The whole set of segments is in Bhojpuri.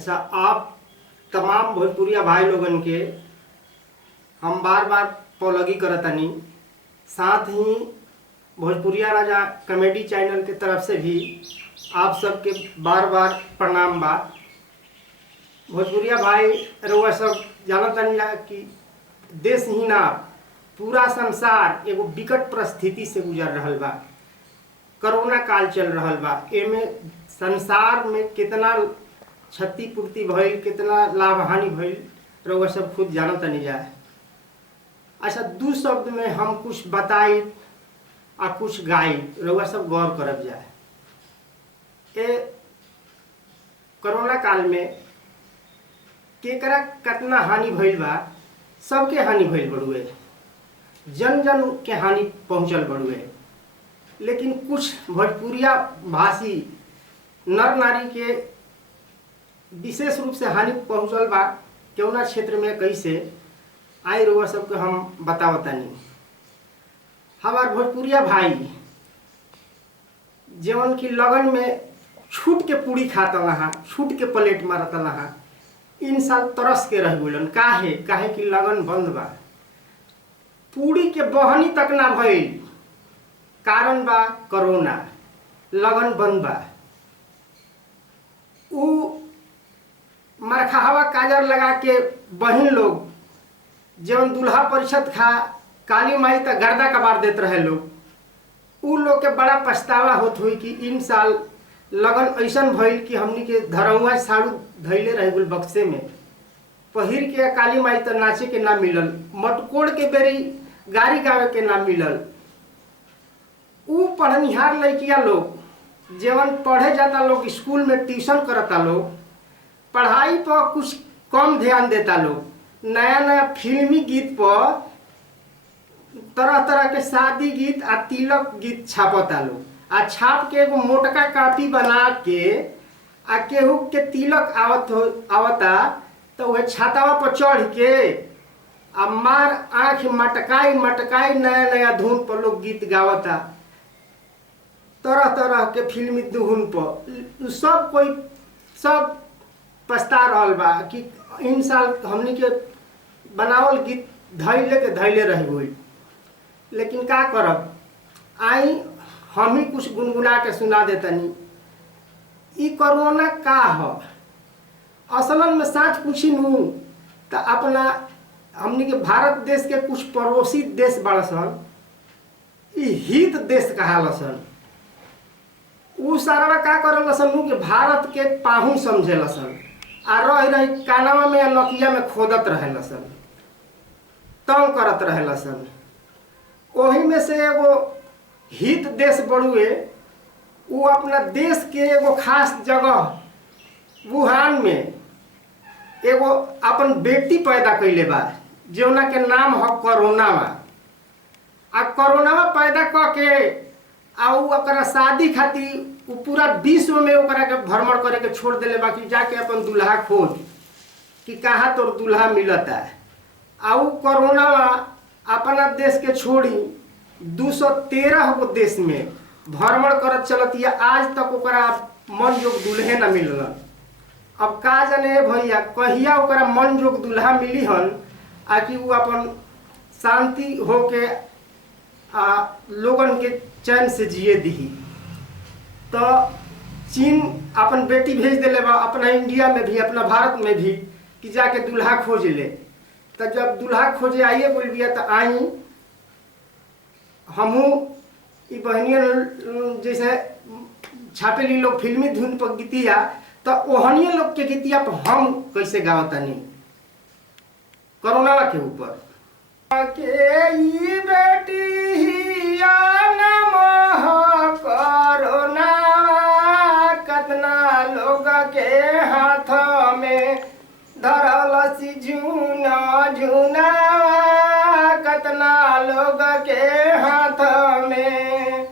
अच्छा, आप तमाम भोजपुरिया भाई लोगन के हम बार बार पौलगी करतनी। साथ ही भोजपुरिया राजा कॉमेडी चैनल के तरफ से भी आप सबके बार बार प्रणाम बा। भोजपुरिया भाई रउआ सब जानतनी कि देश ही ना पूरा संसार एगो विकट परिस्थिति से गुजर रहल बा। कोरोना काल चल रहल बा। एमे संसार में कितना क्षतिपूर्ति भइल, कितना लाभ हानि भइल, रउआ सब खुद जानतनी जाए। अच्छा, दू शब्द में हम कुछ बताई आ कुछ गाई, रउआ सब गौर करब जाए। ए कोरोना काल में केकरा कितना हानि भइल बा, सबके हानि भइल बड़ुए, जन जन के हानि पहुंचल बड़ुए। लेकिन कुछ भोजपुरिया भाषी नर नारी के विशेष रूप से हानि पहुंचल बा। कौना क्षेत्र में कैसे आई रउआ सबके हम बतावतानी। हमार भोजपुरिया भाई जवन की लगन में छूट के पूरी खाता रहा, छूट के प्लेट मारता रहा, इन साल तरस के रह गइलन। काहे कि लगन बंद बा, पूरी के बहनी तक ना भइल। कारण बा कोरोना, लगन बंद बा। उ मरखहवा काजर लगा के बहन लोग जवन दुल्हा परिषद खा काली माई तक गर्दा कबार देते रहे लोग, उ लोग के बड़ा पछतावा होत हुई कि इन साल लगन ऐसन भइल कि हमनी के धरौआ साड़ू धैले रह गइल बक्से में, पहिर के काली माई तक नाचे के ना मिलल, मटकोड़ के बेरी गाड़ी गावे के ना मिलल। उ पढ़निहार लड़किया लोग जवन पढ़े जाता लोग, स्कूल में ट्यूशन करता लोग, पढ़ाई पर कुछ कम ध्यान देता लोग, नया नया फिल्मी गीत पर तरह तरह के शादी गीत आ तिलक गीत छापता लोग। आ छाप के एगो मोटका कॉपी बना के आ केहू के तिलक आवता तो वह छातावा पर चढ़ के आ मार आँख मटकाई मटकाई नया नया धुन पर लोग गीत गावता, तरह तरह के फिल्मी धुन पर। सब पछता रहल बा कि इन साल हमनी के बनावल गीत धैले रह गइल। लेकिन का करब, आई हम ही कुछ गुनगुना के सुना देतनी। ई कोरोना का ह असलन में साच पूछी नू तो अपना हमनी के भारत देश के कुछ पड़ोसी देश बड़ा सन, ई हित देश कहाला सन। उ सारा का करल सन नू कि भारत के पाहुन समझेला सन आ रही कानवा में या नकिया में खोदत रहेला सन, तंग करत रहेला सन। ओही में से एगो हित देश बड़ुए, वो अपना देश के एगो खास जगह वुहान में एगो अपन बेटी पैदा कैले बा, जौना के नाम है कोरोनावा। आ कोरोनावा पैदा क के आ ओकरा शादी खातिर उ पूरा विश्व में ओकरा के भ्रमण करे के छोड़ देले बा कि जाके अपन दुल्हा खोज कि कहाँ तोर दुल्हा मिलता है। आ उ कोरोनावा अपना देश के छोड़ी 213 गो देश में भ्रमण करत चलत या आज तक ओकरा मन जोग दुल्हे न मिलल। अब का जाने भैया कहिया ओकरा मन जोग दुल्हा मिली हन आ कि उ अपन शांति होके लोगन के चैन से जिए दी। तो चीन अपन बेटी भेज देले बा अपना इंडिया में भी, अपना भारत में भी कि जाके दुल्हा खोज ले। तो जब दुल्हा खोजे आइए बोल बिया तो आई हमू ई बहनिया जैसे छापेली लोग फिल्मी धुन पर गीतिया, तो ओहनिया लोग के गीतिया पर हम कैसे गावतानी कोरोना के ऊपर। के ई बेटी नमः कोरोना, कतना लोग के हाथ में धरल सी झूना झूना, कतना लोग के हाथ में।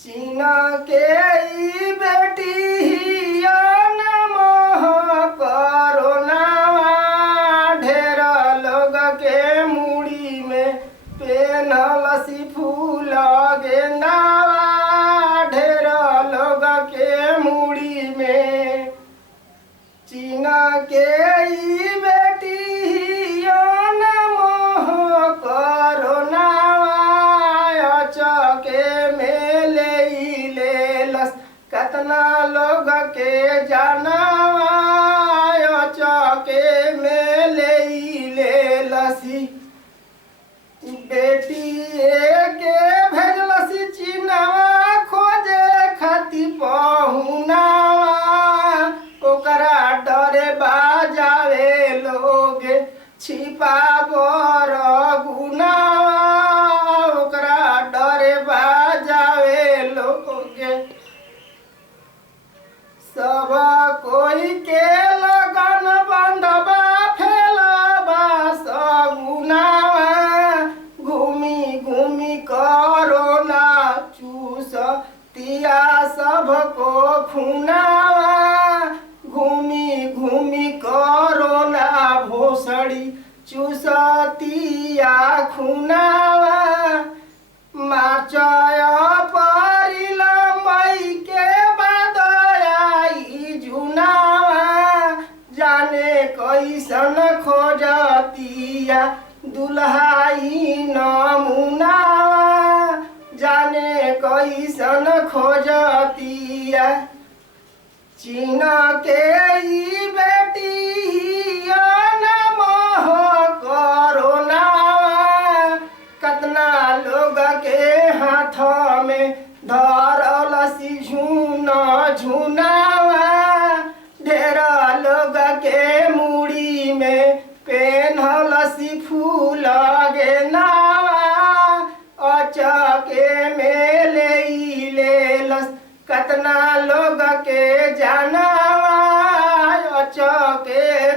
चीन के ई बेटी नमः कोरोना, ढेर लोग के मुड़ी में पेनल सी फूल गेंदावा, ढेर लोग के मुड़ी में। चीन बेटी के भेजलसी चिनवा खोजे खाती पहुनावा ओकरा डरे बाजावे लोगे छिपा बर गुनावा ओकरा डरे बाजावे लोगे सब कोई के लगन बंधवा फैलबा सगुनावा घूमी घूमी करोना चूस तिया सबको खुनावा घूमी घूमी करोना भोसड़ी चूसतिया खुनावा मार्चय परिल मई के बदयाई जुनावा जाने कैसन खोजतिया दुल्हाई नमुनावा जाने कैसन खोजतिया चीन के ई बेटी नम करोनावा कतना लोग के हाथ में धरलसी झून झुनावा ढेर लोग के मुड़ी में पेन्हलसी फूल गेनावा अचके में लेलस कतना लोग के जनावा अचके